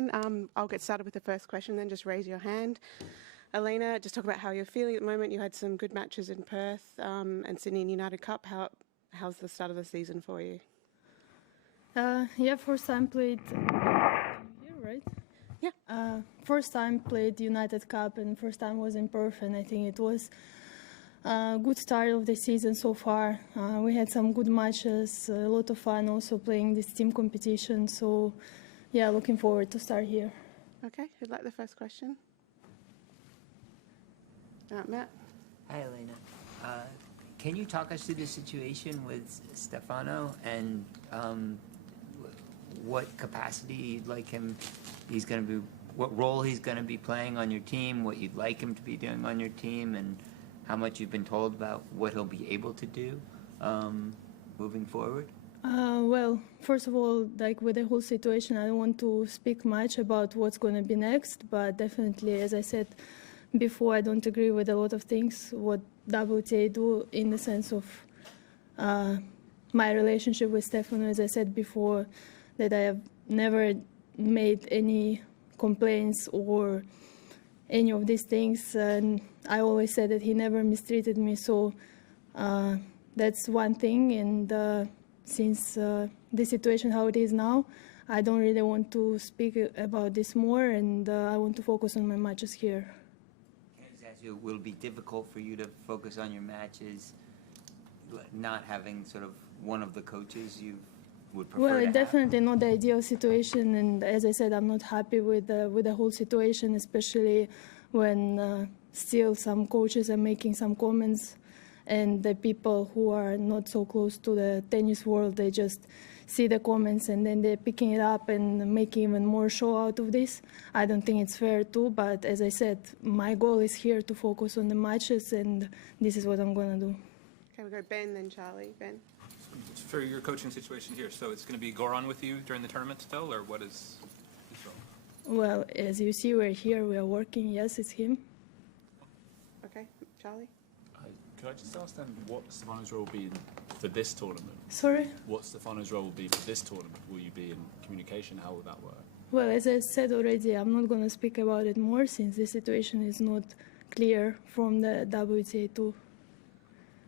everyone. I'll get started with the first question, then just raise your hand. Elena, just talk about how you're feeling at the moment. You had some good matches in Perth and Sydney and United Cup. How's the start of the season for you? Yeah, first time played here, right? Yeah. First time played United Cup and first time was in Perth, and I think it was a good start of the season so far. We had some good matches, a lot of fun also playing this team competition. So, yeah, looking forward to start here. Okay, who'd like the first question? Matt? Hi, Elena. Can you talk us through the situation with Stefano and what capacity you'd like him, what role he's going to be playing on your team, what you'd like him to be doing on your team, and how much you've been told about what he'll be able to do moving forward? Well, first of all, like with the whole situation, I don't want to speak much about what's going to be next, but definitely, as I said before, I don't agree with a lot of things what WTA do in the sense of my relationship with Stefano. As I said before, that I have never made any complaints or any of these things, and I always said that he never mistreated me, so that's one thing. And since the situation how it is now, I don't really want to speak about this more, and I want to focus on my matches here. Will it be difficult for you to focus on your matches, not having sort of one of the coaches you would prefer well, to have? definitely not the ideal situation, and as I said, I'm not happy with the whole situation, especially when still some coaches are making some comments, and the people who are not so close to the tennis world, they just see the comments and then they're picking it up and making even more show out of this. I don't think it's fair too, but as I said, my goal is here to focus on the matches, and this is what I'm going to do. Okay, we'll go Ben, then Charlie. Ben? For your coaching situation here, so it's going to be Goran with you during the tournament still, or what is his role? Well, as you see, we're here, we are working. Yes, it's him. Okay, Charlie? Could I just ask them what Stefano's role will be for this tournament? Sorry? What Stefano's role will be for this tournament? Will you be in communication? How will that work? Well, as I said already, I'm not going to speak about it more since the situation is not clear from the WTA too.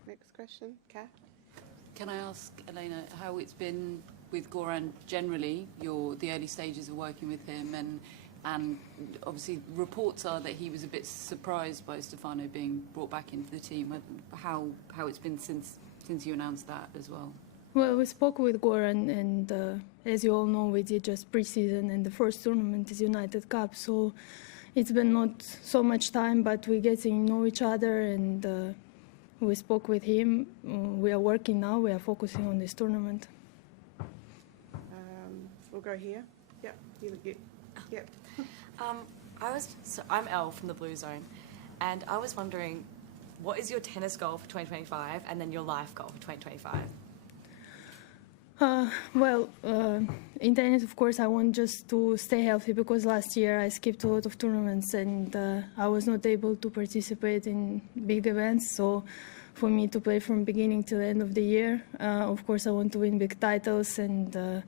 Next question, Kat? Can I ask, Elena, how it's been with Goran generally, the early stages of working with him, and obviously reports are that he was a bit surprised by Stefano being brought back into the team. How it's been since you announced that as well? Well, we spoke with Goran, and as you all know, we did just pre-season, and the first tournament is United Cup, so it's been not so much time, but we're getting to know each other, and we spoke with him. We are working now. We are focusing on this tournament. We'll go here. Yep. Yep. I'm Elle from the Blue Zone, and I was wondering, what is your tennis goal for 2025, and then your life goal for 2025? Well, in tennis, of course, I want just to stay healthy because last year I skipped a lot of tournaments and I was not able to participate in big events. So for me to play from beginning to the end of the year, of course, I want to win big titles, and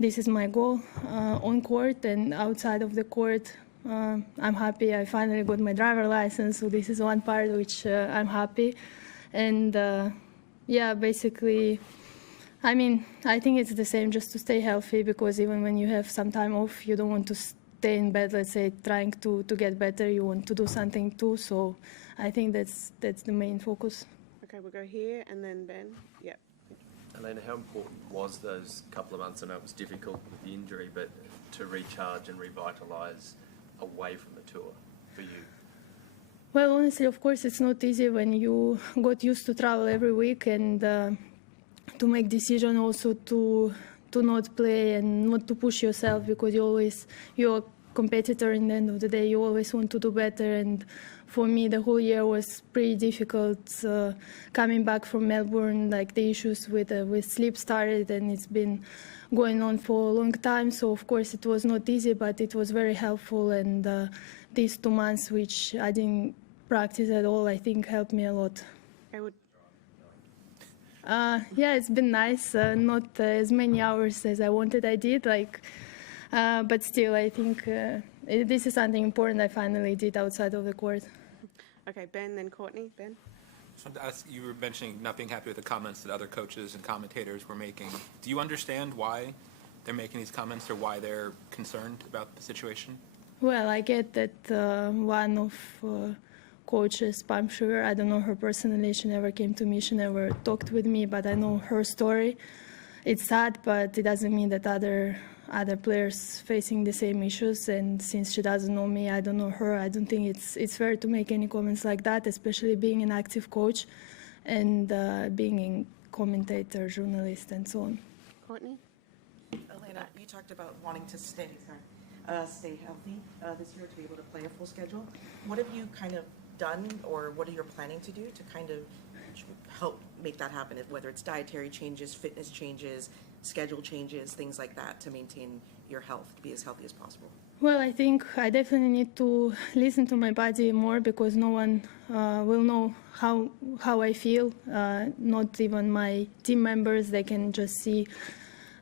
this is my goal on court and outside of the court. I'm happy I finally got my driver license, so this is one part which I'm happy. And yeah, basically, I mean, I think it's the same, just to stay healthy, because even when you have some time off, you don't want to stay in bed, let's say, trying to get better. You want to do something too, so I think that's the main focus. Okay, we'll go here and then Ben. Yep. Elena, how important was those couple of months? I know it was difficult with the injury, but to recharge and revitalise away from the tour for you? Well, honestly, of course, it's not easy when you got used to travel every week and to make decision also to not play and not to push yourself, because you're a competitor in the end of the day. You always want to do better, and for me the whole year was pretty difficult coming back from Melbourne. Like the issues with sleep started, and it's been going on for a long time, so of course it was not easy, but it was very helpful, and these 2 months which I didn't practice at all, I think helped me a lot. Yeah, it's been nice. Not as many hours as I wanted. I did. Like, But still, I think this is something important I finally did outside of the court. Okay, Ben, then Courtney. Ben? Just wanted to ask, you were mentioning not being happy with the comments that other coaches and commentators were making. Do you understand why they're making these comments or why they're concerned about the situation? Well, I get that one of coaches, Pam Sugar, I don't know her personally, she never came to me, she never talked with me, but I know her story. It's sad, but it doesn't mean that other players facing the same issues, and since she doesn't know me, I don't know her, I don't think it's fair to make any comments like that, especially being an active coach and being a commentator, journalist, and so on. Courtney? Elena, you talked about wanting to stay healthy this year to be able to play a full schedule. What have you kind of done, or what are you planning to do to kind of help make that happen, whether it's dietary changes, fitness changes, schedule changes, things like that, to maintain your health, be as healthy as possible? Well, I think I definitely need to listen to my body more, because no one will know how I feel, not even my team members. They can just see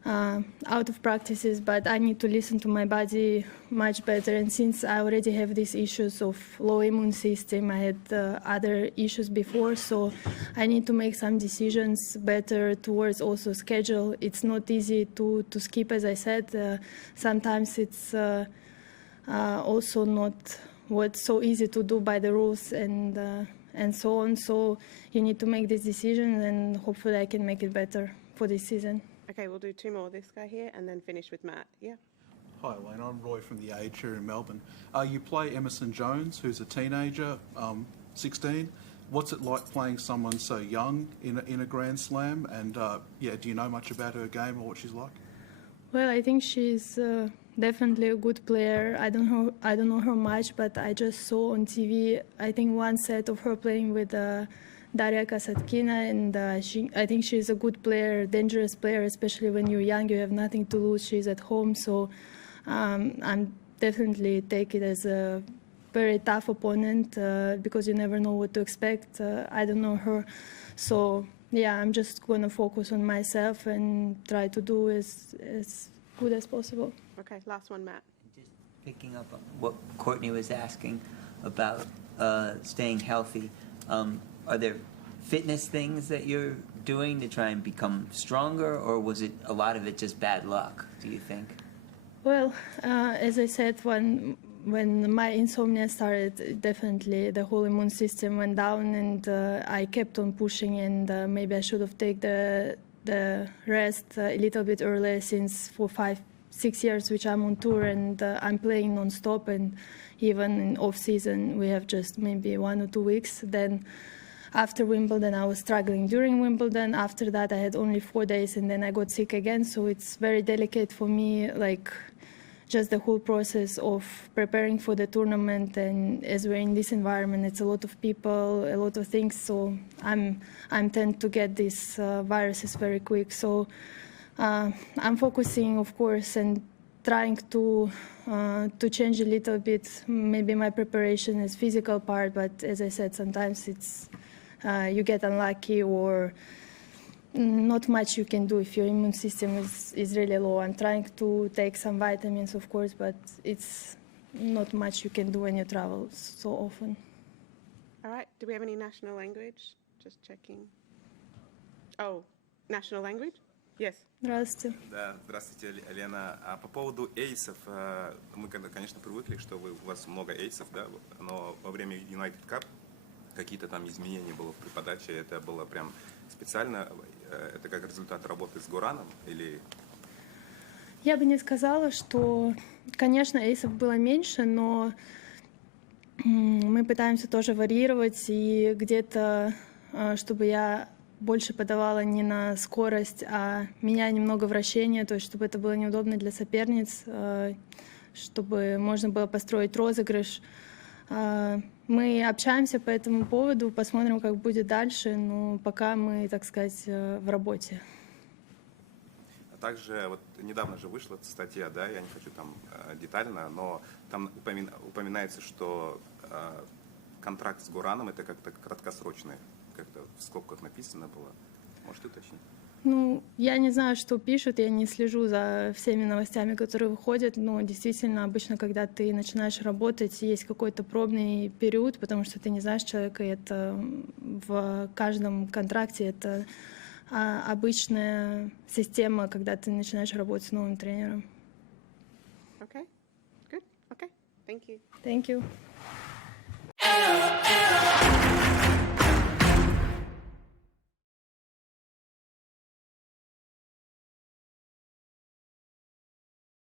out of practices, but I need to listen to my body much better. And since I already have these issues of low immune system, I had other issues before, so I need to make some decisions better towards also schedule. It's not easy to skip, as I said. Sometimes it's also not what's so easy to do by the rules and so on. So you need to make this decision, and hopefully I can make it better for this season. Okay, we'll do two more. This guy here, and then finish with Matt. Yeah. Hi, Elena. I'm Roy from The Age here in Melbourne. You play Emerson Jones, who's a teenager, 16. What's it like playing someone so young in a Grand Slam? And do you know much about her game or what she's like? Well, I think she's definitely a good player. I don't know her much, but I just saw on TV, I think, one set of her playing with Daria Kasatkina, and I think she's a good player, dangerous player, especially when you're young, you have nothing to lose. She's at home, so I'm definitely take it as a very tough opponent because you never know what to expect. I don't know her, so yeah, I'm just going to focus on myself and try to do as good as possible. Okay, last one, Matt. Just picking up on what Courtney was asking about staying healthy. Are there fitness things that you're doing to try and become stronger, or was it a lot of it just bad luck, do you think? Well, as I said, when my insomnia started, definitely the whole immune system went down, and I kept on pushing, and maybe I should have taken the rest a little bit earlier, since for 5-6 years which I'm on tour and I'm playing non-stop, and even in off-season we have just maybe 1 or 2 weeks. Then after Wimbledon, I was struggling during Wimbledon. After that, I had only 4 days, and then I got sick again. So it's very delicate for me, like just the whole process of preparing for the tournament. And as we're in this environment, it's a lot of people, a lot of things. So I'm tend to get these viruses very quick. So I'm focusing, of course, and trying to change a little bit. Maybe my preparation is physical part, but as I said, sometimes it's you get unlucky, or not much you can do if your immune system is really low. I'm trying to take some vitamins, of course, but it's not much you can do when you travel so often. All right, do we have any national language? Just checking. Oh, national language? Yes. Здравствуйте. Да, здравствуйте, Елена. А по поводу эйсов, мы, конечно, привыкли, что у вас много эйсов, да, но во время United Cup какие-то там изменения было при подаче, это было прям специально, это как результат работы с Гораном или... Я бы не сказала, что, конечно, эйсов было меньше, но мы пытаемся тоже варьировать, и где-то, чтобы я больше подавала не на скорость, а меняя немного вращения, то есть чтобы это было неудобно для соперниц, чтобы можно было построить розыгрыш. Мы общаемся по этому поводу, посмотрим, как будет дальше, но пока мы, так сказать, в работе. А также вот недавно же вышла эта статья, да, я не хочу там детально, но там упоминается, что контракт с Гораном это как-то краткосрочный, как-то в скобках написано было. Можете уточнить? Ну, я не знаю, что пишут, я не слежу за всеми новостями, которые выходят, но действительно обычно, когда ты начинаешь работать, есть какой-то пробный период, потому что ты не знаешь человека, и это в каждом контракте, это обычная система, когда ты начинаешь работать с новым тренером. Okay, good. Okay, thank you. Thank you.